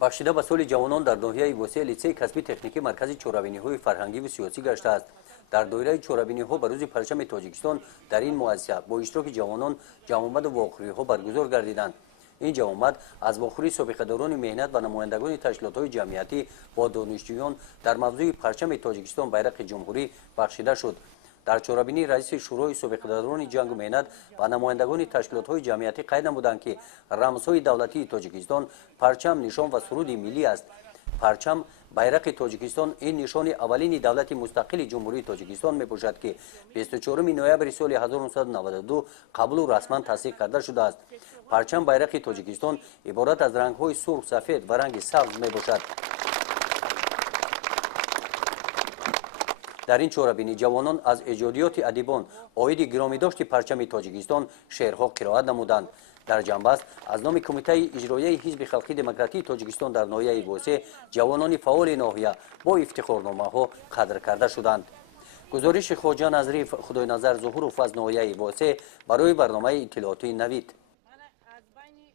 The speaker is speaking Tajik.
бахшида ба соли ҷавонон дар доҳияи восеъ литсеи касбӣ техникӣ маркази чорабиниҳои фарҳангиву сиёсӣ гашта дар доираи чорабиниҳо ба рӯзи парчами тоҷикистон дар ин муассиса бо иштироки ҷавонон ҷамъомаду вохӯриҳо баргузор гардиданд. ин ҷамъомад аз вохӯрии собиқадорони меҳнат ва намояндагони ташкилотҳои ҷамъиятӣ бо донишҷӯён дар мавзӯи парчами тоҷикистон байрақи ҷумҳурӣ бахшида шуд. дар чорабинии раиси шӯрои собиқадорони ҷангу меҳнат ва намояндагони ташкилотҳои ҷамъиятӣ қайд намуданд ки рамзҳои давлатии тоҷикистон парчам, нишон ва суруди миллӣ аст. парчам байрақи тоҷикистон ин нишони аввалини давлати мустақили ҷумҳурии тоҷикистон мебошад ки 24 ноябри соли 1992 қабулу расман тасдиқ карда шудааст. парчам байрақи тоҷикистон иборат аз рангҳои сурх, сафед ва ранги сабз мебошад. дар ин чорабинӣ ҷавонон аз эҷодиёти адибон оиди гиромидошти парчами тоҷикистон шеърҳо қироат намуданд. дар ҷанбаст аз номи кумитаи иҷроияи ҳизби халқии демократии тоҷикистон дар ноҳияи восеъ ҷавонони фаъоли ноҳия бо ифтихорномаҳо қадр карда шуданд. гузориши хоҷа назриф худойназар зуҳуров аз ноҳияи восеъ барои барномаи иттилоотии навид.